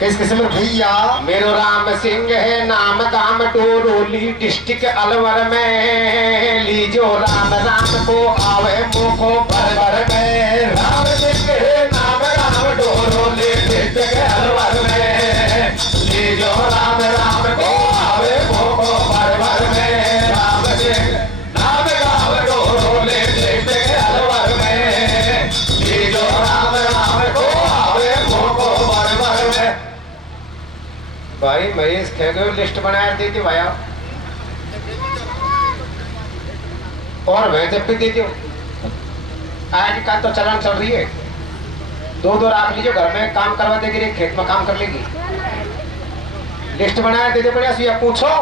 किस किस्म भैया? मेरो राम सिंह है नाम, गाम डोरोली, डिस्ट्रिक्ट अलवर में। लीजो राम राम को आवे मुखो भर भर में। राम सिंह है नाम, गाम डोरोली, डिस्ट्रिक्ट अलवर में। लीजो राम राम को आवे मुखो भर भर में। राम सिंह नाम, गाम डोरोली, डिस्ट्रिक्ट अलवर में। लीजो राम राम को आवे मुखो भर भर में। भाई महेश खेगो लिस्ट बनाया देती भाई आप, और मैं जब भी देती हूँ। आज का तो चलन चल रही है, दो दो रख लीजिए, घर में काम करवा देगी, खेत में काम कर लेगी। लिस्ट बनाया देते बढ़िया सी। पूछो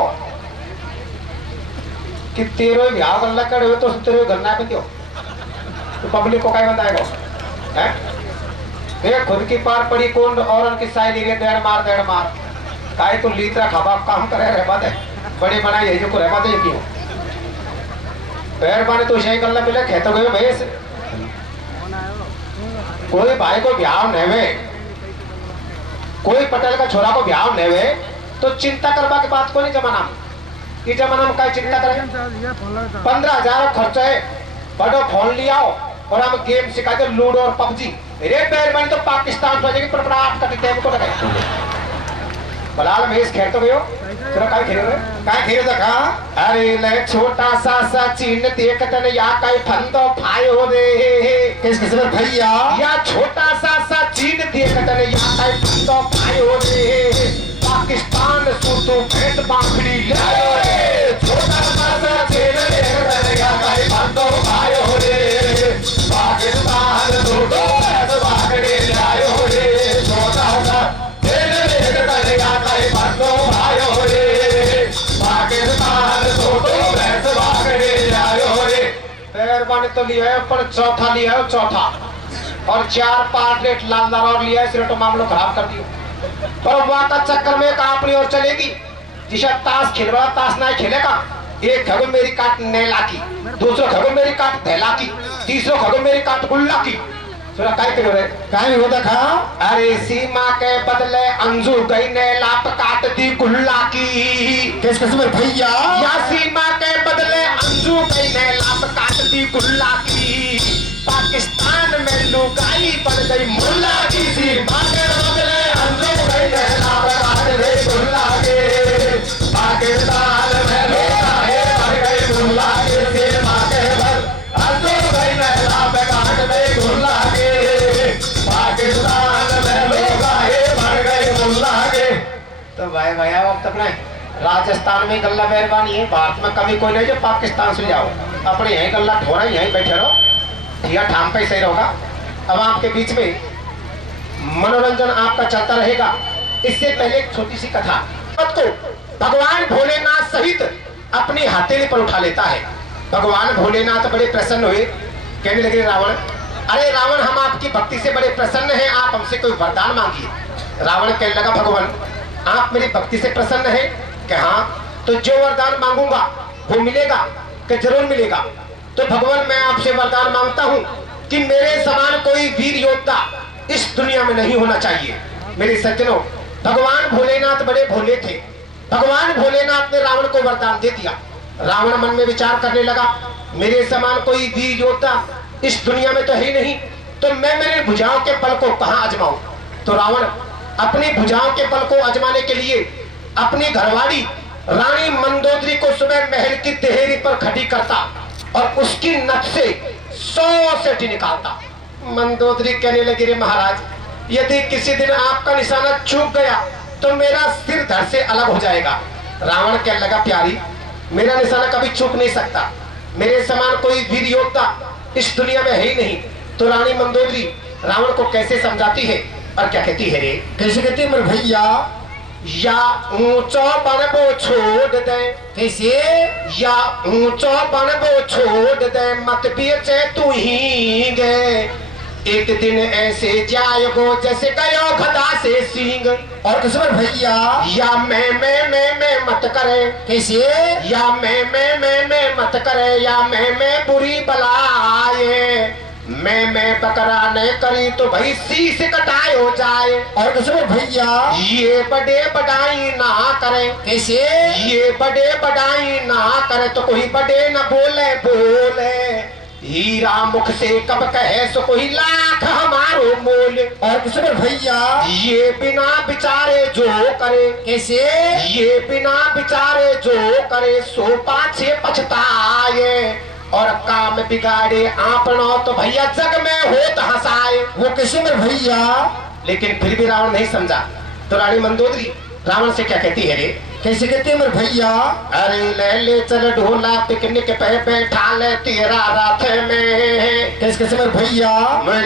कि तेरो ब्याह गल्ला करे हो तो तेरे घर ना बंदियो तो पब्लिक को क्या बताएगा है? देख खुद की पार पड़ी कौन और की साई लीजिए, डेढ़ मार काहे तो लीतरा खाबा काम करे रह बात है। बड़े बनाई है जो को रह बात है क्यों? पैर बाने तो सही गल्ला मिले खेतो गए भैंस। कोई भाई को ब्याह नेवे, कोई पटेल का छोरा को ब्याह नेवे तो चिंता करवा के बात को नहीं। जमाना में ये जमाना में क्या चिंता करें? 15,000 खर्च है, बड़ो फोन लिया और हम गेम सिखा दे लूडो और पबजी। रे पैर बाने तो पाकिस्तान हो जाएगी, पर आप कटी टाइम को लगाए बलाल मेज खेल तो गयो तेरा काय खेल रे? काय खेल देखा? अरे ले छोटा सा सचिन देखतन या काय फंदो फायो रे। किस किस्म भैया? या छोटा सा सचिन देखतन या काय फंदो फायो रे। पाकिस्तान सूतो भेंट बांखड़ी लायो रे। छोटा सा सचिन देखतन या काय फंदो फायो रे। पाकिस्तान सूतो भेंट बांखड़ी लायो रे। छोटा सा तो लिया है पर चौथा लिया है, चौथा और 4-5 रेट लालदार और लिया है, सिर्फ तो मामलों खराब कर दियो। पर वहां का चक्कर में कहां अपनी और चलेगी। जिसे ताश खेल रहा ताश नहीं खेलेगा। एक खगो मेरी काट नेला की, दूसरा खगो मेरी काट थैला की, तीसरा खगो मेरी काट गुल्ला की। थोड़ा काय करो रे? काय नहीं होता खा? अरे सीमा के बदले अंजू गई ने लात काट दी गुल्ला की। किस किस्म भैया? या सीमा के बदले अंजू गई ने लात काट दी गुल्ला की। पाकिस्तान में लुगाई बन गई मुल्ला की। सीमा के बदले अंजू गई ने लात काट दी गुल्ला की। पाकिस्तान में लुगाई बन गई मुल्ला की। सीमा के बदले अंजू गई ने लात काट दी गुल्ला की। पाकिस्तान में लुगाई बन गई मुल्ला की। तो भाई भैया वक्त अपने राजस्थान में गल्ला मेहरबानी है, भारत में कभी कोई नहीं जो पाकिस्तान से जाओ। अपने यहीं गल्ला ठोरा, यहीं बैठे रहो, ठीक है, ठाम पे सही रहोगा। अब आपके बीच में मनोरंजन आपका चलता रहेगा। इससे पहले एक छोटी सी कथा को भगवान भोलेनाथ सहित अपनी हथेली पर उठा लेता है। भगवान भोलेनाथ बड़े प्रसन्न हुए, कहने लगे रावण, अरे रावण हम आपकी भक्ति से बड़े प्रसन्न हैं, आप हमसे कोई वरदान मांगिए। रावण कहने लगा भगवान आप मेरी भक्ति से प्रसन्न हैं कि हाँ, तो जो वरदान मांगूंगा वो मिलेगा कि जरूर मिलेगा। तो भगवान मैं आपसे वरदान मांगता हूँ कि मेरे समान कोई वीर योद्धा इस दुनिया में नहीं होना चाहिए। मेरे सज्जनों, भगवान भोलेनाथ बड़े भोले थे। भगवान भोलेनाथ ने रावण को वरदान दे दिया। रावण मन में विचार करने लगा मेरे समान कोई वीर योद्धा इस दुनिया में तो है ही नहीं, तो मैं मेरे भुजाओं के बल को कहां आजमाऊं। तो रावण अपनी भुजाओं के बल को आजमाने के लिए अपनी घरवाली रानी मंदोदरी को सुबह महल की देहरी पर खड़ी करता और उसकी नथ से 100 सेठी निकालता। मंदोदरी कहने लगी रे महाराज, यदि किसी दिन आपका निशाना चूक गया तो मेरा सिर धड़ से अलग हो जाएगा। रावण कहने लगा प्यारी, मेरा निशाना कभी चूक नहीं सकता, मेरे समान कोई वीर योद्धा इस दुनिया में है ही नहीं। तो रानी मंदोदरी रावण को कैसे समझाती है और क्या कहती है रे? कैसे कहती है मेरे भैया? या ऊंचो बनबो छोड़ दे, कैसे? या ऊंचो बनबो छोड़ दे, मत बेचे तू ही गे। एक दिन ऐसे जाएगो जैसे गयो गधा से सींग। और किस्मत भैया? या मैं मत करे। कैसे? या मैं मत करे, या मैं बुरी बलाए। मैं बकरा ने करी तो भाई शीश कटायो जाए। और कैसे मेरे भैया ये बड़े बड़ाई ना करे, कैसे ये बड़े बड़ाई ना करे तो कोई बड़े न बोले बोले। हीरा मुख से कब कहे सो कोई लाख हमारो मोल। और कैसे मेरे भैया ये बिना बिचारे जो करे, कैसे ये बिना बिचारे जो करे सो पाछे पछताए। और काम बिगाड़े आपनो तो भैया जग में होत हंसाए। वो कैसे मेरे भैया लेकिन फिर भी रावण नहीं समझा तो रानी मंदोदरी रावण से क्या कहती है रे? कैसे कहते हैं मेरे भैया अरे ले चल ढोला पिकनिक पे बैठा ले तेरा रात में। कैसे कैसे मेरे भैया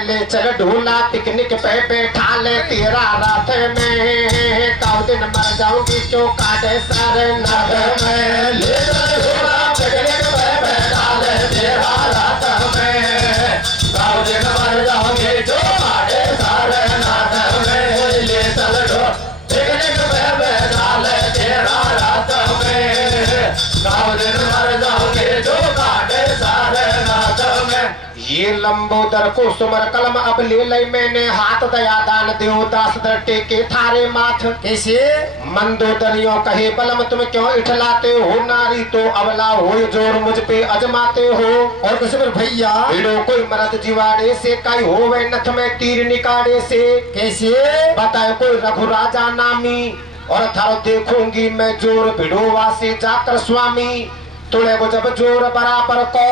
ले चल ढोला पिकनिक पे बैठा ले तेरा रात में। काउ दिन मर जाऊंगी चौका दे सारे नाथ में। ले चल ढोला पिकनिक पे बैठा ले तेरा रात में। काउ दिन मर जाऊंगी चौका दे सारे नाथ में। ले चल ढोला पिकनिक पे बैठा ले तेरा रात में। काउ दिन मर जाओगे जो काटे सारे नाथ में। ये लंबोदर को सुमर कलम अब ले लई मैंने हाथ दया दान देव दास दर टेके थारे माथ। कैसे मंदोदरियों कहे बलम तुम क्यों इठलाते हो? नारी तो अबला हो जोर मुझ पे अजमाते हो। और कैसे मेरे भैया भिड़ो कोई मरद जिवाड़े से कई हो वे नथ में तीर निकाले से। कैसे बताए कोई रघु राजा नामी और थारो देखूंगी मैं जोर भिड़ोवा से जाकर स्वामी। तुड़े वो जब जोर बराबर को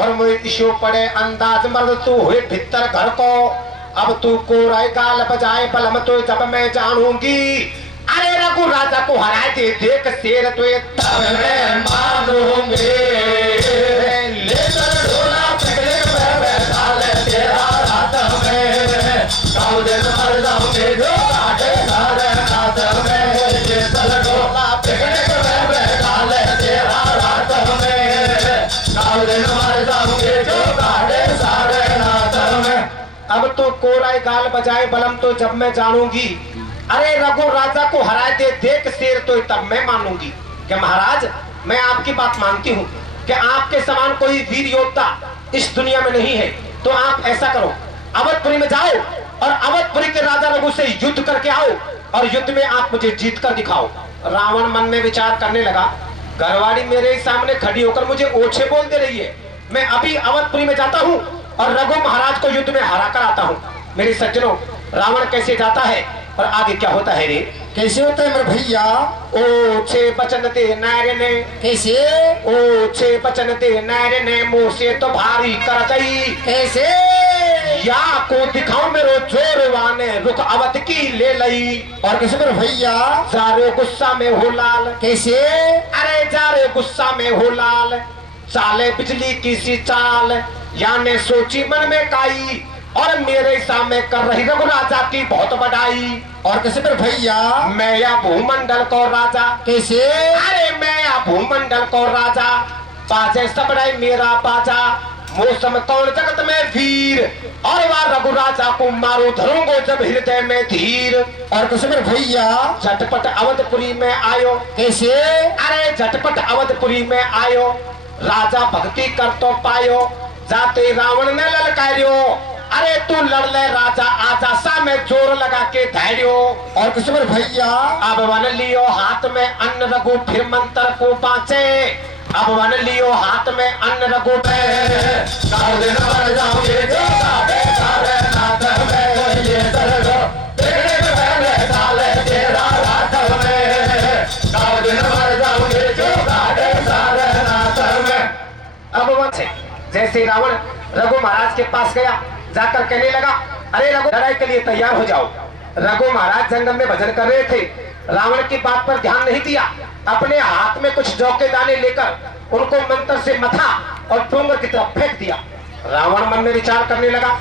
और मुझे इशो पड़े अंदाज मर्द तू हुए भीतर घर को। अब तू कोराई गाल बजाए बलम तो जब मैं जानूंगी। अरे रघु राजा को हराए दे देख शेर तो तब मैं मानूंगी। ले चल ढोला पिकनिक पे बैठा ले तेरा रात में। काउ दिन मर जाऊंगे जो काटे सारे नाथ में। ले चल ढोला पिकनिक पे बैठा ले तेरा रात में। काउ दिन मर जाऊंगे जो काटे सारे नाथ में। अब तो कोराई गाल बजाए बलम तो जब मैं जानूंगी। अरे रघु राजा को हराए दे देख शेर तो तब मैं मानूंगी। कि महाराज मैं आपकी बात मानती हूँ कि आपके समान कोई वीर योद्धा इस दुनिया में नहीं है। तो आप ऐसा करो अवधपुरी में जाओ और अवधपुरी के राजा रघु से युद्ध करके आओ और युद्ध में आप मुझे जीत कर दिखाओ। रावण मन में विचार करने लगा घरवाड़ी मेरे ही सामने खड़ी होकर मुझे ओछे बोल दे रही है। मैं अभी अवधपुरी में जाता हूँ और रघु महाराज को युद्ध में हरा कर आता हूँ। मेरे सज्जनों रावण कैसे जाता है और आगे क्या होता है रे? कैसे होता है मेरे भैया ओछे बचन दे नारे ने। कैसे ओछे बचन दे नारे ने मुंह से तो भारी कर गई। कैसे या को दिखाओ मेरो जोरवाने रुख अवध की ले लई। और कैसे मेरे भैया जारे गुस्सा में हो लाल। कैसे अरे जारे गुस्सा में हो लाल चाले बिजली की सी चाल। याने सोची मन में काई और मेरे सामने कर रही रघु राजा की बहुत बड़ाई। और कैसे मेरे भैया मैं या भूमंडल को राजा। कैसे अरे मैं या भूमंडल को राजा बाजे सबड़ाई मेरा बाजा। मौसम कौन जगत में वीर और वह रघु राजा को मारो धरूंगो जब हृदय में धीर। और कैसे मेरे भैया झटपट अवधपुरी में आयो। कैसे अरे झटपट अवधपुरी में आयो राजा भक्ति कर तो पायो। जाते रावण ने ललकारियो अरे तू लड़ ले राजा आजा सा में जोर लगा के धैर्यो। और कैसे मेरे भैया अब वन लियो हाथ में अन्न रघु फिर मंत्र को बाँचे। अब वन लियो हाथ में अन्न रघु पे काउ दिन मर जाओगे जो काटे सारे नाथ में। ये चलो पिकनिक पे बैठा ले तेरा रात में। काउ दिन मर जाओगे जो काटे सारे नाथ में। अब वन से जैसे रावण रघु महाराज के पास गया जाकर कहने लगा अरे रघु लड़ाई के लिए तैयार हो जाओ। रघु महाराज जंगल में भजन कर रहे थे। रावण की बात पर ध्यान नहीं दिया। अपने हाथ में कुछ जौ के दाने लेकर उनको मंत्र से मथा और डूंगर की तरफ फेंक दिया। रावण मन में विचार करने लगा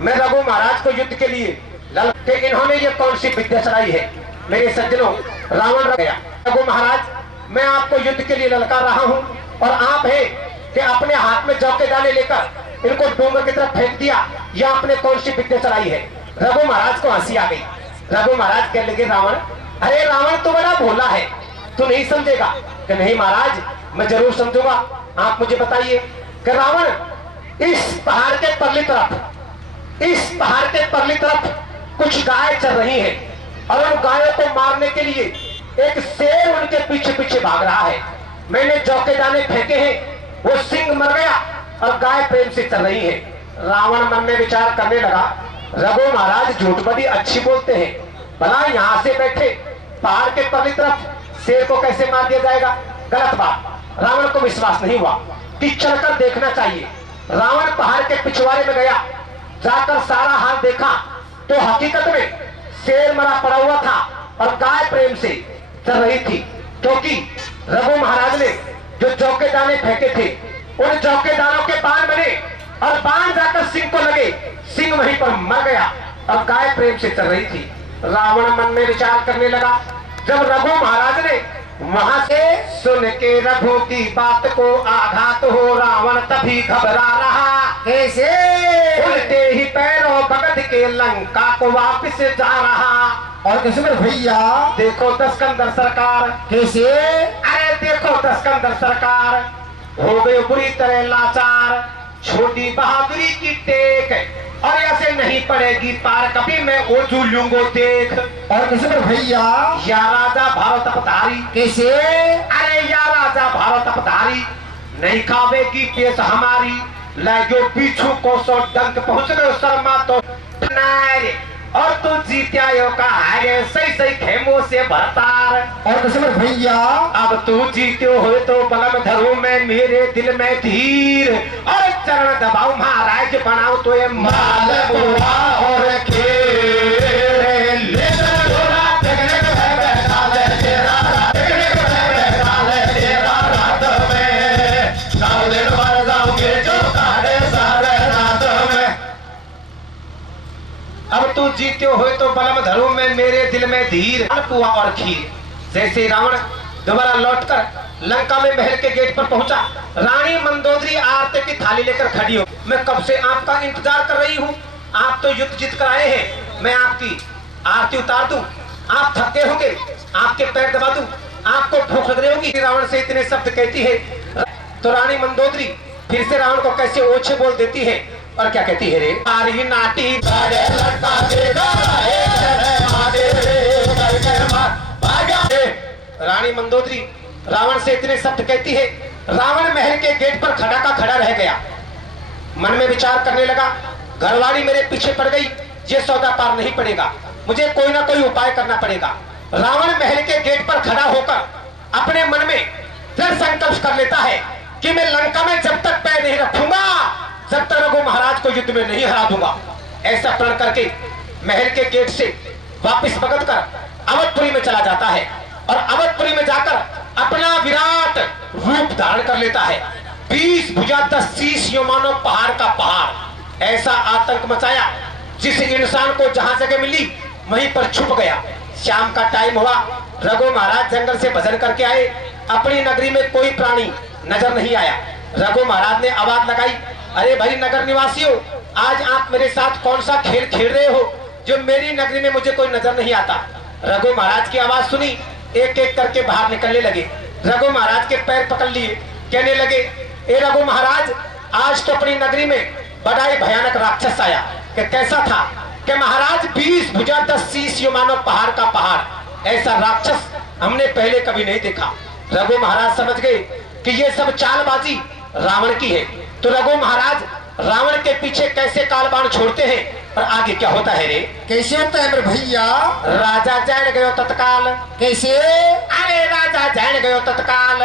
मैं रघु महाराज को युद्ध के लिए ललके इन्होंने ये कौन सी विद्या चलाई है। मेरे सज्जनों रावण गया रघु महाराज मैं आपको युद्ध के लिए ललकार रहा हूँ और आप है कि अपने हाथ में जौ के दाने लेकर इनको डूंगर की तरफ फेंक दिया। यह आपने कौन सी विद्या चलाई है? रघु महाराज को हंसी आ गई। रघु महाराज कहने लगे रावण अरे रावण तो बड़ा भोला है तू नहीं समझेगा। कि नहीं महाराज मैं जरूर समझूंगा। आप मुझे बताइए कि रावण इस पहाड़ के परली तरफ कुछ गाय चल रही है और उन गायों को मारने के लिए एक शेर उनके पीछे पीछे भाग रहा है। मैंने जौके दाने फेंके हैं, वो सिंह मर गया और गाय प्रेम से चल रही है। रावण मन में विचार करने लगा, रघु महाराज झूठ बड़ी अच्छी बोलते हैं, भला यहाँ से बैठे पहाड़ के परली तरफ शेर को कैसे मार दिया जाएगा? गलत बात। रावण को विश्वास नहीं हुआ कि चलकर देखना चाहिए। रावण पहाड़ के पिछवाड़े में गया, जाकर सारा हाल देखा तो हकीकत में शेर मरा पड़ा हुआ था और गाय प्रेम से चल रही थी, क्योंकि रघु महाराज ने जो जौके दाने फेंके थे उन जौके दानों के बाण बने और बाण जाकर सिंह को लगे, सिंह वहीं पर मर गया और गाय प्रेम से चल रही थी। रावण मन में विचार करने लगा, जब रघु महाराज ने वहां से सुन के रघु की बात को आघात हो, रावण तभी घबरा रहा। कैसे? उल्टे ही पैरों भगत के लंका को वापस जा रहा। और कैसे मेरे भैया? देखो दशकंदर सरकार। कैसे? अरे देखो दशकंदर सरकार हो गए बुरी तरह लाचार, छोटी बहादुरी की टेक और ऐसे नहीं पड़ेगी पार, कभी मैं वो झूलूंगो देख। और कैसे मेरे भैया? या राजा भारत अपधारी। कैसे? अरे या राजा भारत अपधारी, नहीं खावेगी पेश हमारी, लगो पीछू को सो डंक पहुंच गए शर्मा तो नारे, और तू जीत्यायो का हारे सही सही खेमों से भरतार। और कैसे मेरे भैया? अब तू जीत्यो हो तो बलम धरो मैं मेरे दिल में धीर, और चरण दबाऊ महाराज बनाओ तो ये माल बुआ और खेल ले घोड़ा जगने को है बैठा ले तेरा जगने को है बैठा ले तेरा रात में 9 दिन भर जाओगे जो सारे रात में। अब तू जीत्यो हो तो बलम धरो मैं मेरे दिल में धीर, पुआ और खीर। जैसे रावण दोबारा लौटकर लंका में महल के गेट पर पहुंचा, रानी मंदोदरी आरती की थाली लेकर खड़ी हो। मैं कब से आपका इंतजार कर रही हूँ, आप तो युद्ध जीत कर आए हैं, मैं आपकी आरती उतार दूं, आप थके होंगे, आपके पैर दबा दूं, आपको भूख लग रही होगी। रावण से इतने शब्द कहती है तो रानी मंदोदरी फिर से रावण को कैसे ओछे बोल देती है और क्या कहती है? रे आरी नाटी रानी मंदोदरी रावण से इतने शब्द कहती है। रावण महल के गेट पर खड़ा का खड़ा रह गया, मन में विचार करने लगा, घरवाली मेरे पीछे पड़ गई, ये सौदा पार नहीं पड़ेगा, मुझे कोई ना कोई उपाय करना पड़ेगा। रावण महल के गेट पर खड़ा होकर अपने मन में दृढ़ संकल्प कर लेता है कि मैं लंका में जब तक पैर नहीं रखूंगा जब तक रघु महाराज को युद्ध में नहीं हरा दूंगा। ऐसा प्रण करके महल के गेट से वापस भगत कर अवधपुरी में चला जाता है और अवधपुरी में जाकर अपना विराट रूप धारण कर लेता है। 20 भुजा 10 शीश यो मानो पहाड़ का पहाड़, ऐसा आतंक मचाया जिस इंसान को जहां जगह मिली वहीं पर छुप गया। शाम का टाइम हुआ, रघु महाराज जंगल से भजन करके आए, अपनी नगरी में कोई प्राणी नजर नहीं आया। रघु महाराज ने आवाज लगाई, अरे भाई नगर निवासियों, आज आप मेरे साथ कौन सा खेल खेल रहे हो जो मेरी नगरी में मुझे कोई नजर नहीं आता। रघु महाराज की आवाज सुनी, एक एक करके बाहर निकलने लगे। रघु महाराज के पैर पकड़ लिए, कहने लगे, ए रघु महाराज, आज तो अपनी नगरी में बड़ा ही भयानक राक्षस आया। कि कैसा था? कि महाराज 20 भुजा 10 शीश यो मानो पहाड़ का पहाड़, ऐसा राक्षस हमने पहले कभी नहीं देखा। रघु महाराज समझ गए कि ये सब चालबाजी रावण की है। तो रघु महाराज रावण के पीछे कैसे कालबाण छोड़ते हैं और आगे क्या होता है? रे कैसे होता है मेरे भैया? राजा जान गयो तत्काल। कैसे? अरे राजा जान गयो तत्काल,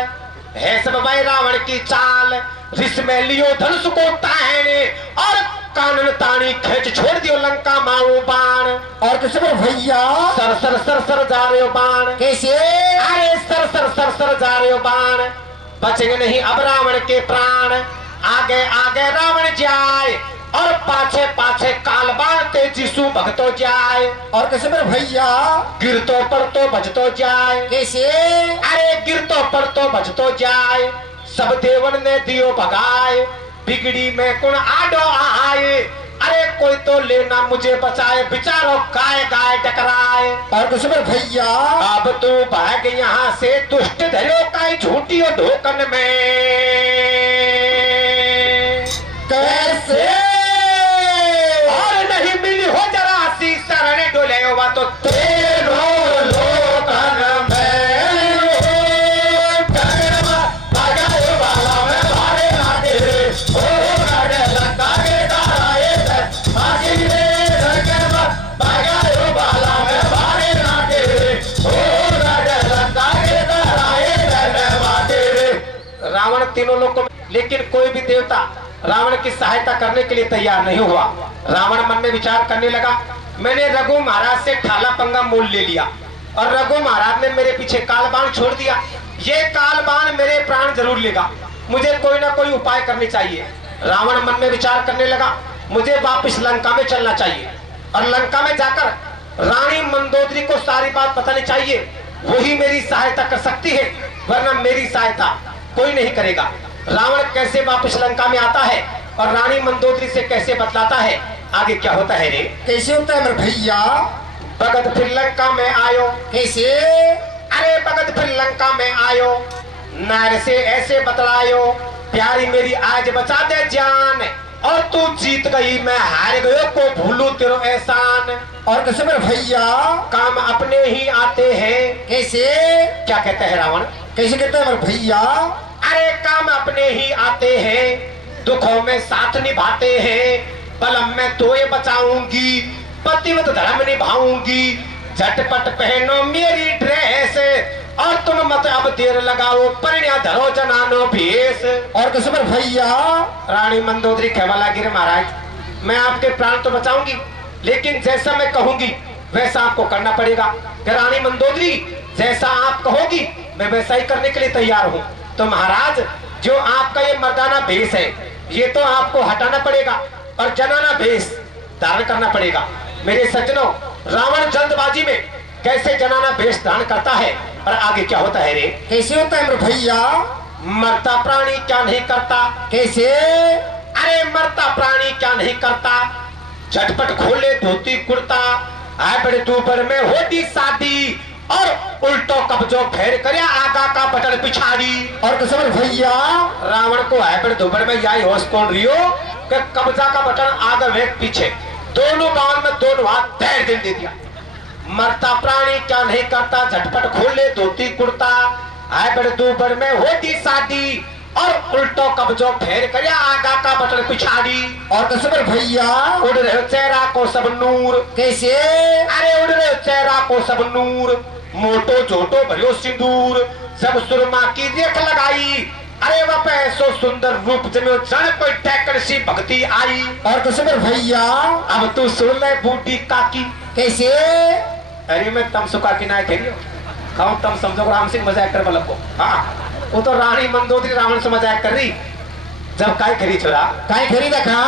है सब भाई रावण की चाल, रिस में लियो धनुष को ताहने और कानन तानी खींच छोड़ दियो लंका माऊ बाण। और कैसे मेरे भैया? सर सर सर सर जा रहे हो बाण। कैसे? अरे सर सर सर सर जा रहे हो बाण, बचेंगे नहीं अब रावण के प्राण। आगे आगे रावण जाए और पाछे पाछे कालबाण तेजी सु भगतो जाए। और कैसे मेरे भैया? गिरतो पड़तो बचतो जाए। कैसे? अरे गिरतो पड़तो बचतो जाए, सब देवन ने दियो भगाए, बिगड़ी में कुण आडो आए, अरे कोई तो लेना मुझे बचाए, बिचारो गाय गाय टकराए। और कैसे मेरे भैया? अब तू भाग यहाँ से दुष्ट धलो का झूठियो धोकन में, कैसे और नहीं मिली हो जरा सी शरण डोले हुआ तो तेरो लोकन में भगाए वाला में भारे लागे रे ओ गाड़े लगा के डराए भागी रे धरके भगाए वाला में भारे लागे रे ओ गाड़े लगा के डराए भागे रे। रावण तीनों लोग को, लेकिन कोई भी देवता रावण की सहायता करने के लिए तैयार नहीं हुआ। रावण मन में विचार करने लगा, मैंने रघु महाराज से ठाला पंगा मोल ले लिया और रघु महाराज ने मेरे पीछे कालबाण छोड़ दिया। ये कालबाण मेरे प्राण जरूर लेगा, मुझे कोई ना कोई उपाय करनी चाहिए। रावण मन में विचार करने लगा, मुझे वापस लंका में चलना चाहिए और लंका में जाकर रानी मंदोदरी को सारी बात बतानी चाहिए। वही मेरी सहायता कर सकती है, वरना मेरी सहायता कोई नहीं करेगा। रावण कैसे वापस लंका में आता है और रानी मंदोदरी से कैसे बतलाता है, आगे क्या होता है रे। कैसे होता है मेरे भैया। भगत फिर लंका में आयो, कैसे अरे भगत फिर लंका में आयो, नार से ऐसे बतलायो, प्यारी मेरी आज बचा दे जान, और तू जीत गई मैं हार गयो को भूलू तेरो एहसान। और कैसे मेरे भैया। काम अपने ही आते हैं। कैसे क्या कहते हैं रावण, कैसे कहते हैं मेरे भैया। अरे काम अपने ही आते हैं, दुखों में साथ निभाते हैं, पलम में तोए बचाऊंगी, पतिव्रत धर्म निभाऊंगी, झटपट पहनो मेरी ड्रेस, और तुम मत अब देर लगाओ, परिणय धरो जनानो भेष। और कैसे मेरे भैया। रानी मंदोदरी कहवा लगी, रे महाराज मैं आपके प्राण तो बचाऊंगी, लेकिन जैसा मैं कहूंगी वैसा आपको करना पड़ेगा। कि रानी मंदोदरी जैसा आप कहोगी मैं वैसा ही करने के लिए तैयार हूँ। तो महाराज जो आपका ये मर्दाना भेष है ये तो आपको हटाना पड़ेगा और जनाना भेष धारण करना पड़ेगा। मेरे सज्जनों, रावण जल्दबाजी में कैसे जनाना भेष धारण करता है और आगे क्या होता है रे। कैसे होता है मेरे भैया। मरता प्राणी क्या नहीं करता। कैसे अरे मरता प्राणी क्या नहीं करता, झटपट खोले धोती कुर्ता, आए बड़े दोपहर में होती शादी, और उल्टो कब्जो फेर कर आगा का बटन पिछाड़ी। और कैसे मेरे भैया। रावण को आए बड़े दोपहर में यही होश कौन रियो कि कब्जा का बटन आगे वेग पीछे, दोनों बाण में दोनों हाथ तैर दे दिया। मरता प्राणी क्या नहीं करता, झटपट खोले धोती कुर्ता, आए बड़े दोपहर में होती शादी, और उल्टो कब्जो फेर कर आगा का बटन पिछाड़ी। और कैसे मेरे भैया। उड़ रहे चेहरा को सब नूर। कैसे अरे उड़ रहे चेहरा को सब नूर, मोटो छोटो भरियो सिंदूर, सब सुरमा की देख लगाई, अरे वह पैसो सुंदर रूप जमे जन कोई टैकड़ सी भक्ति आई। और कैसे मेरे भैया। अब तू सुन ले बूटी काकी। कैसे अरे मैं तम सुका की ना खेलियो खाओ, तम समझो राम सिंह मजाक कर मतलब को। हाँ वो तो रानी मंदोदरी रावण से मजाक कर रही, जब काय खरी छोरा काय खरी देखा।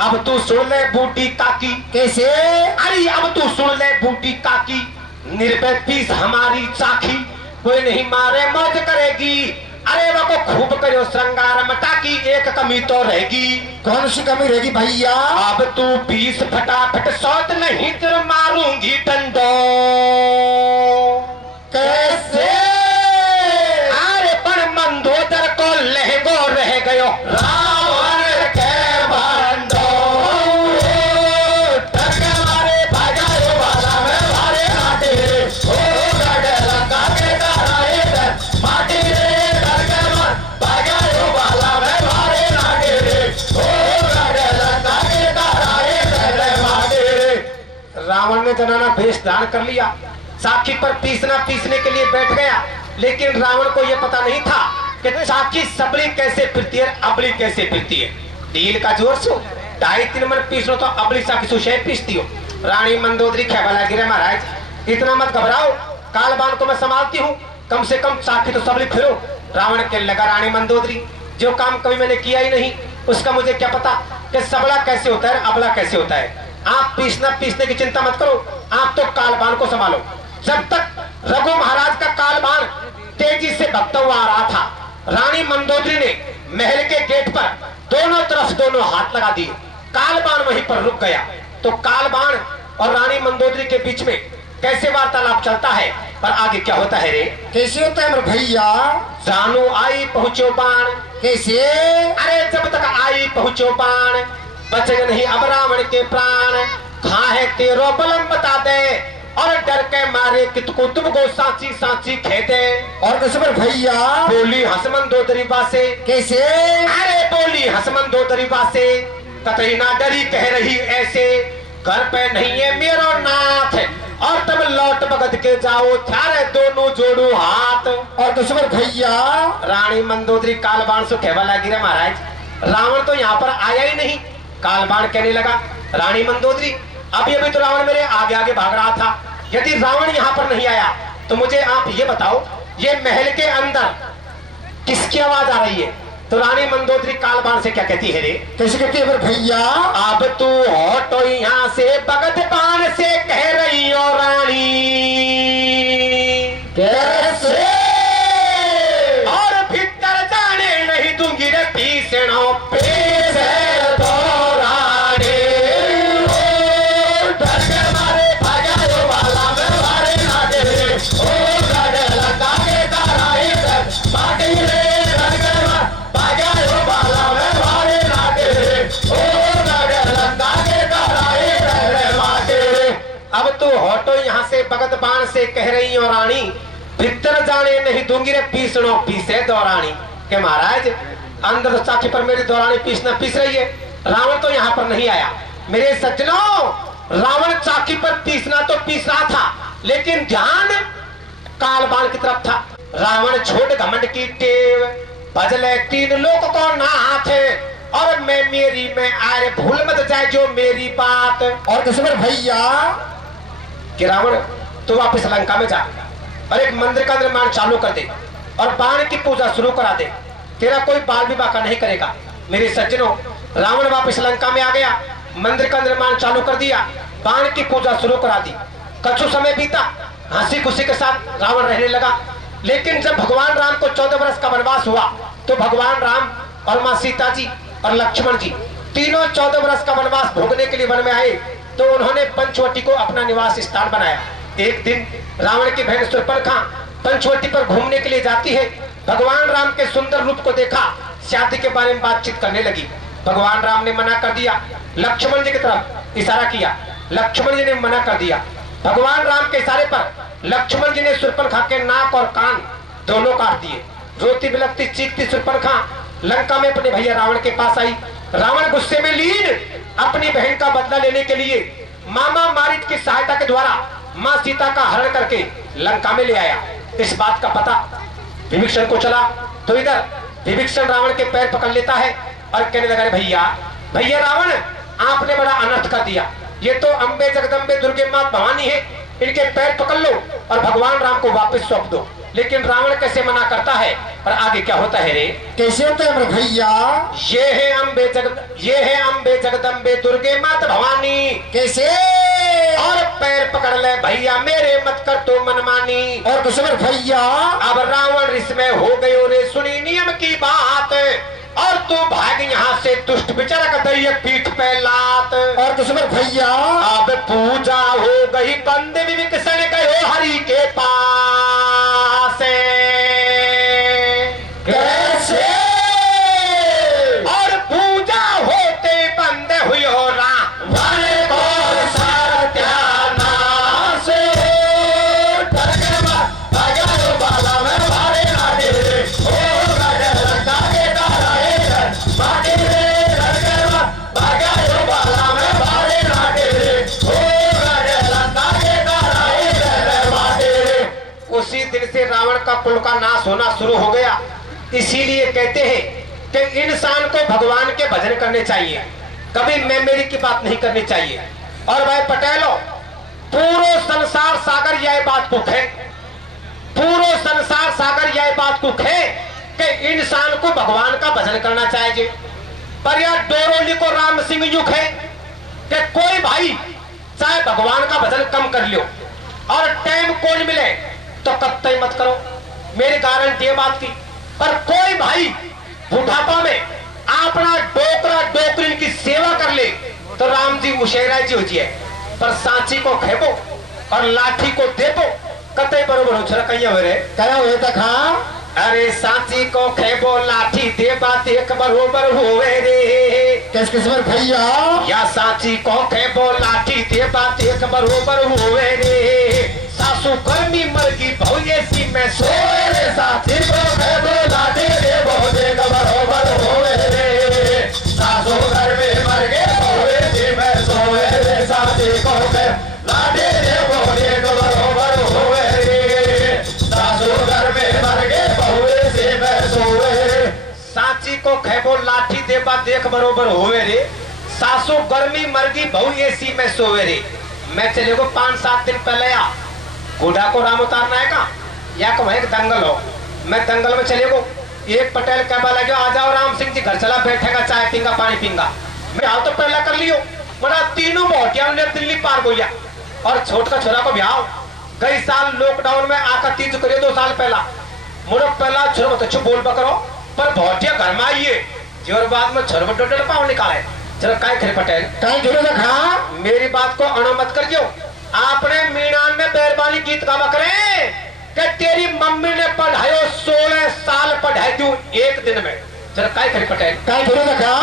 अब तू सुन ले बूटी काकी। कैसे अरे अब तू सुन ले बूटी काकी, निर्भय पीस हमारी चाखी, कोई नहीं मारे मौज करेगी, अरे वो को खूब करो श्रृंगार मटाकी, एक कमी तो रहेगी। कौन सी कमी रहेगी भैया। अब तू पीस फटाफट सौत नहीं तेरे मारूंगी डंडो। कैसे अरे पर मंदोदर को लहंगो रह गयो रावण के बंदो, टके मारे भगाए वाला में भारे लागे रे, ओ गड़े लगा के डराए रे, माटी रे टके मार भगाए वाला में भारे लागे रे, ओ गड़े लगा के डराए रे माटी रे। रावण ने जनाना भेष धारण कर लिया, साखी पर पीसने के लिए बैठ गया, लेकिन रावण को यह पता नहीं था कि साखी सबली कैसे फिरती है, अबली कैसे फिरती है। डील का जोर सो 2.5-3 मन पीस लो तो अबली साखी सुशे पीसती हो। रानी मंदोदरी खेबला गिरे, महाराज इतना मत घबराओ, कालबान को मैं संभालती हूँ, कम से कम साखी तो सबली फिरो। रावण के लगा, रानी मंदोदरी जो काम कभी मैंने किया ही नहीं उसका मुझे क्या पता कि सबला कैसे होता है, अबला कैसे होता है। आप पीसने की चिंता मत करो, आप तो कालबान को संभालो। जब तक रघु महाराज का कालबान तेजी से भगता हुआ आ रहा था, रानी मंदोदरी ने महल के गेट पर दोनों तरफ दोनों हाथ लगा दिए। कालबान वहीं पर रुक गया। तो कालबान और रानी मंदोदरी के बीच में कैसे वार्तालाप चलता है और आगे क्या होता है रे। कैसे होता है मेरे भैया। जानू आई पहुंचो बाण। कैसे अरे जब तक आई पहुंचो बाण, बचे नहीं अब रावण के प्राण, खाए तेरो बलम बता दे, और डर के मारे कितको तुमको सांची सांची खेते। और कसबर भैया बोली हसमन दो तरीबा से, कैसे? अरे बोली हसमन दो तरीबा से, कतई ना डरी कह रही ऐसे, घर पे नहीं है मेरो नाथ, और तब लौट भगत के जाओ थारे दोनों जोड़ो हाथ। और कसबर भैया रानी मंदोदरी कालबाण से कहवा लगी रे महाराज, रावण तो यहाँ पर आया ही नहीं। कालबाण कहने लगा, रानी मंदोदरी अभी अभी तो रावण मेरे आगे आगे भाग रहा था, यदि रावण यहाँ पर नहीं आया तो मुझे आप ये बताओ, ये महल के अंदर किसकी आवाज आ रही है? तो रानी मंदोदरी कालबाण से क्या कहती है रे? कैसे कहती है भैया? अब तू हटो यहाँ से भगत बाण से कह रही हो रानी, कैसे? और भीतर जाने नहीं दूंगी रे पीसनो पीस दो रानी। ओ डर के मारे भागा जो वाला में मारे लागे रे, ओ डर लगा के ताराई से माटी रे, डर के मारे भागा जो वाला में मारे लागे रे, ओ डर लगा के ताराई से माटी रे। अब तू हटो यहाँ से भगत बाण से कह रही हो रानी, भीतर जाने नहीं दूंगी रे पीसनो पीसे दौरानी। के महाराज अंदर चाकी पर मेरी दौरानी पीसना पीस रही है, रावण तो यहाँ पर नहीं आया। मेरे सज्जनों, रावण चाकी पर पीसना तो पीस रहा था, लेकिन ध्यान कालबाण की तरफ था। रावण छोड़ घमंड की टेव, भजले तीन लोग को नाथ, और मैं मेरी में आरे भूल मत जाए जो मेरी बात। और कसबर भैया कि रावण तू वापस लंका में जा और एक मंदिर का निर्माण चालू कर दे, और बाण की पूजा शुरू करा दे, तेरा कोई बाल विवाह का नहीं करेगा। मेरे सज्जनों, रावण वापस लंका में आ गया, मंदिर का निर्माण चालू कर दिया, बाण की पूजा शुरू करा दी। कुछ समय बीता, हंसी खुशी के साथ रावण रहने लगा। लेकिन जब भगवान राम को 14 वर्ष का वनवास हुआ, तो भगवान राम और माँ सीता जी और लक्ष्मण जी तीनों 14 वर्ष का वनवास भोगने के लिए वन में आए, तो उन्होंने पंचवटी को अपना निवास स्थान बनाया। एक दिन रावण की बहन शूर्पणखा पंचवटी पर घूमने के लिए जाती है, भगवान राम के सुंदर रूप को देखा, शादी के बारे में बातचीत करने लगी। भगवान राम ने मना कर दिया, लक्ष्मण जी की तरफ इशारा किया, लक्ष्मण जी ने मना कर दिया। भगवान राम के इशारे पर लक्ष्मण जी ने शूर्पणखा के नाक और कान दोनों काट दिए। रोती बिलखती चीखती शूर्पणखा लंका में अपने भैया रावण के पास आई। रावण गुस्से में लीन अपनी बहन का बदला लेने के लिए मामा मारीच की सहायता के द्वारा माँ सीता का हरण करके लंका में ले आया। इस बात का पता विभीषण को चला, तो इधर विभीषण रावण के पैर पकड़ लेता है और कहने लगा, भैया भैया रावण, आपने बड़ा अनर्थ कर दिया, ये तो अम्बे जगदम्बे दुर्गे माँ भवानी है, इनके पैर पकड़ लो और भगवान राम को वापस सौंप दो। लेकिन रावण कैसे मना करता है, और आगे क्या होता है रे? कैसे होता है मेरे भैया? ये है अम्बे जगदम्बे दुर्गे माता भवानी। कैसे? और पैर पकड़ ले भैया मेरे, मत कर तो मनमानी। और कसबर भैया अब रावण इसमें हो गयो रे, सुनी नियम की बात, और तू भाग यहाँ से दुष्ट विचारक दैय पीठ पे लात। और कसबर भैया अब पूजा हो गई बंद, विभीषण गयो हरि के पास। कैसे? और पूजा होते बंद हुई हो रावण को सत्यानाश। डर के भागा जो बाला में मारे लागे रे, ओ डर लगा के ताराए रे, माटी रे, डर के भागा जो बाला में मारे लागे रे, ओ डर लगा के ताराए रे, माटी रे। उसी दिन से रावण का कुल का नाश होना शुरू हो गया। इसीलिए कहते हैं कि इंसान को भगवान के भजन करने चाहिए, कभी मैं मेरी की बात नहीं करनी चाहिए। और भाई पटेलो, पूरो संसार सागर यह बात को है, पूरो संसार सागर यह बात को है कि इंसान को भगवान का भजन करना चाहिए। पर यार डोरोली को राम सिंह युग है कि कोई भाई चाहे भगवान का भजन कम कर लो और टाइम कोई मिले तो कतई मत करो, मेरी गारंटी है बात की। पर कोई भाई बुढ़ापा में अपना डोकरा डोकरी की सेवा कर ले तो राम जी मुशेरा जी हो जाए, पर सांची को खेबो और लाठी को देबो कतई बरोबर हो छरा कहिया हो रे, क्या हुए तक? हाँ अरे सांची को खेबो लाठी देबा देख बरोबर होवे रे। किस किस्मत भैया या साची को खे बो लाठी देबा देख बरोबर होवे रे सासू गर्मी मरगी भौये सी में सोए रे साची को खे बो लाठी देबो देख बरोबर होवे रे सासू गर्मी मरगी भौये सी में सोए रे साची को खे लाठी देबो देख बरोबर होवे रे सासू गर्मी मरगी भौये सी में सोए रे साची को खे बो लाठी देबा देख बरोबर होवे रे सासू गर्मी मरगी बहु एसी में सोवे रे मैं चले को 5-7 दिन पहले आ बूढ़ा को राम उतारना है का या को एक दंगल हो मैं दंगल में चले को एक पटेल कहवा लगे आ जाओ राम सिंह जी घर चला बैठेगा चाय पींगा पानी पींगा मैं आओ तो पहला कर लियो बड़ा तीनों बोटिया ने दिल्ली पार हो गया और छोट का छोरा को ब्याह कई साल लॉकडाउन में आकर तीज करे 2 साल पहला मुड़ो पहला छोरा मत अच्छो बोल पकड़ो पर भोटिया घर में आइए जोर बाद में छोरा डोडल पाव निकाले चलो काय करे पटेल काय गिरो रखा मेरी बात को अणो मत करियो आपने मीनान में बैरबानी गीत गावा करे कि तेरी मम्मी ने पढ़ायो 16 साल पढ़ाई तू एक दिन में चलो काय करे पटेल काय गिरो रखा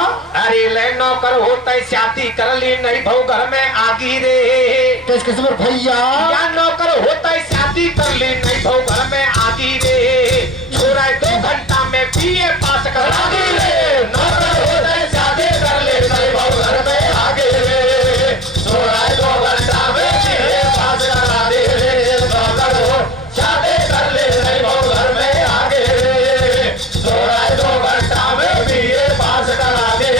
अरे ले नौकर होता शादी कर ली नहीं भाऊ घर में आगी रे किस किस्मत भैया या नौकर होता शादी कर ली नहीं भाऊ घर में आगी रे छोरा 2 घंटा में बीए पास करा दी रे नौकर होता शादी कर ले नहीं भाऊ घर में आगे रे छोरा 2 घंटा में बीए पास करा दी रे नौकर हो शादी कर ले नहीं भाऊ घर में आगे रे छोरा 2 घंटा में बीए पास करा दे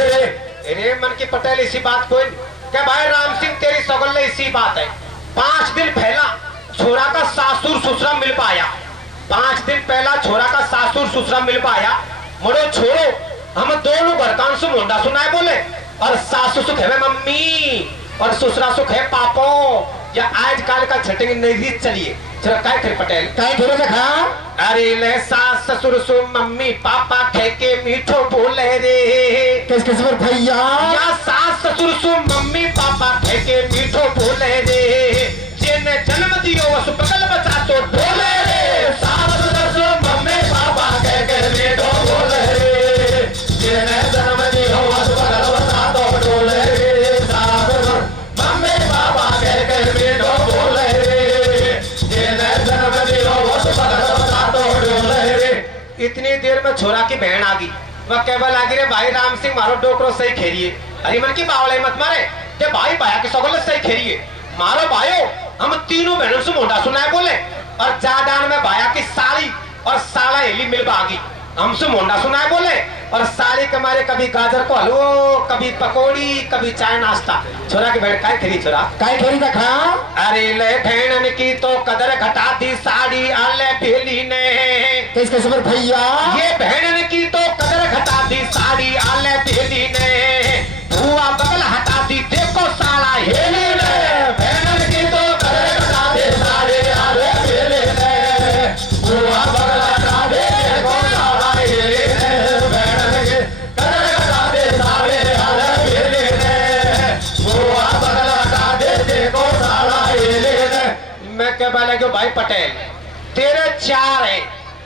रे मन की पटेल इसी बात को क्या भाई राम सिंह तेरी सगल इसी बात है 5 दिन पहला छोरा का सासुर ससुरा मिल पाया 5 दिन पहला छोरा का सासुर ससुरा मिल पाया मोड़ो छोड़ो हम दोनों घरकान से मुंडा सुनाए बोले और सासू सुख है मम्मी और ससुरा सुख है पापो या आजकल का छटिंग नहीं चलिए चलो काय करे पटेल काय गिरो रखा अरे ले सास ससुर सु मम्मी पापा ठेके मीठो बोले रे किस किस्मत भैया या सास ससुर सु मम्मी पापा ठेके मीठो बोले रे जिने जन्म दियो वसु बगल बचा तो बोले रे सास ससुर सु मम्मी पापा ठेके मीठो बोले रे जिने जन्म दियो वसु बगल बचा तो बोले रे सास ससुर मम्मी पापा ठेके मीठो बोले रे जिने जन्म दियो वसु बगल बचा तो बोले रे इतनी देर में छोरा की बहन आ गई वह कहवा लागी रे भाई राम सिंह मारो डोकरो सही खेरिए अरे मन की बावले मत मारे के भाई भाया की सगल सही खेरिए मारो भाइयों हम तीनों बहनों से मोटा सुनाए बोले और जाडान में भाया की साली और साला हेली मिल बागी हमसे मोंडा सुनाए बोले और साली के मारे कभी गाजर को हलवो कभी पकोड़ी कभी चाय नाश्ता छोरा की बहन काय खरी छोरा काय खरी रखा अरे ले बहन की तो कदर घटा दी साड़ी आले पहली ने किस किस्मत भैया ये बहन की तो कदर घटा दी साड़ी आले पहली ने बुआ बगल हटा दी देखो साला हेली ने बहन की तो कदर घटा दी साड़ी आले पहली ने बुआ बगल हटा दी देखो साला हेली ने बहन की कदर घटा दी साड़ी आले पहली ने बुआ बगल हटा दी देखो साला हेली ने मैं क्या बोला कि भाई पटेल तेरे 4 है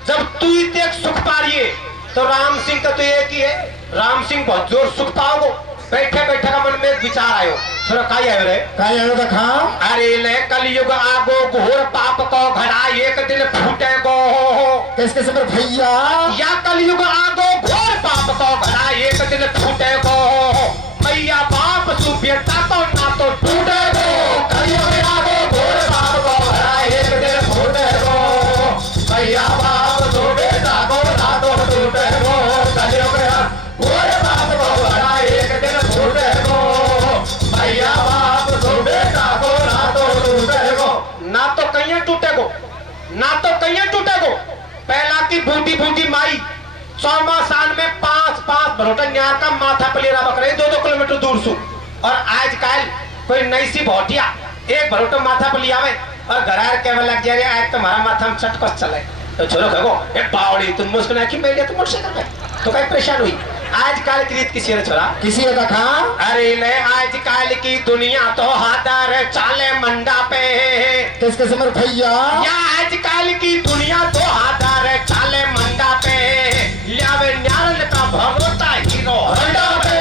जब तू ही देख सुख पा रही है तो राम सिंह का तो एक ही है राम सिंह बहुत जोर सुख पाओगे बैठे बैठे का मन में एक विचार आयो थोड़ा काय आयो रे काय आयो रखा अरे ले कलयुग आगो घोर पाप को घड़ा एक दिन फूटेगो किस किस्मत भैया या कलयुग आगो घोर पाप को घड़ा एक दिन फूटेगो मैया बाप सुभ्यता को ना तो टूटेगो कलयुग आगो घोर पाप को घड़ा एक दिन फूटेगो मैया बाप सुभ्यता को ना तो टूटेगो कलयुग घोर पाप को घड़ा एक दिन फूटेगो मैया बाप सुभ्यता को ना तो टूटेगो ना तो कहीं टूटेगो ना तो कहीं टूटेगो पहला की बूटी बूटी माई 100 साल में 5 भरोटा न्यार का माथा पलेरा बकरे 2 किलोमीटर दूर सु और आजकल कोई नई सी भोटिया एक भरोटा माथा पर लियावे और घरार केवल लग जाए आज तुम्हारा माथा में चटकस चले तो छोरो कहो ए बावड़ी तुम मुस्कुरा की मेरे तो मोटरसाइकिल पे तो कहीं परेशान हुई आजकल की रीत किसी ने छोरा किसी ने देखा अरे ले आजकल की दुनिया तो हाथार चाले मंडा पे किस किस्मत भैया या आजकल की दुनिया तो हाथार चाले मंडा पे लियावे न्यारल का भगोता हीरो हंडा पे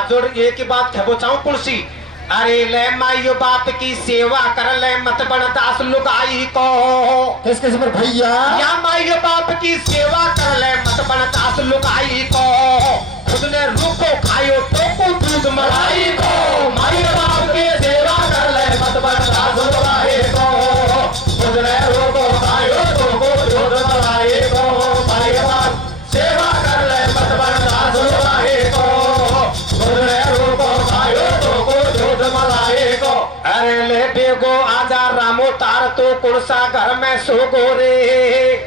हाथ जोड़ एक ही बात कहबो चाहूं कुर्सी। अरे ले माइयो बाप की सेवा कर ले मत बन दास लुगाई को। किस किस पर भैया? या माइयो बाप की सेवा कर ले मत बन दास लुगाई को। खुद ने रूखो खायो तो को दूध मलाई को। माइयो बाप की सेवा कर ले मत बन दास लुगाई को। खुद ने रूखो खायो तो को दूध मलाई को। माइयो बाप सेवा कर ले मत बन दास लुगाई को। खुद ने रूखो खायो तो को दूध मलाई को। अरे ले बेगो आजा रामो तार तो कुर्सा घर में सो गो रे।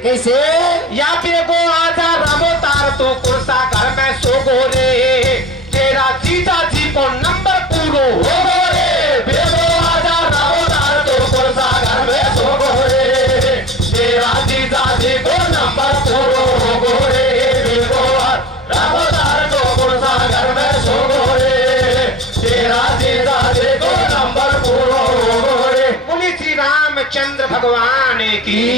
कैसे? या बेगो आजा रामो तार तो कुर्सा घर में सो गो रे। तेरा जीजा जी को नंबर पूरो हो गो रे। बेगो आजा रामो तार तो कुर्सा घर में सो गो रे। तेरा जीजा जी को नंबर पूरो हो गो रे। बेगो रामो तार तो कुर्सा घर में सो गो रे। तेरा जीजा जी को नंबर पूरो हो गो रे। बोली श्री रामचंद्र भगवान की।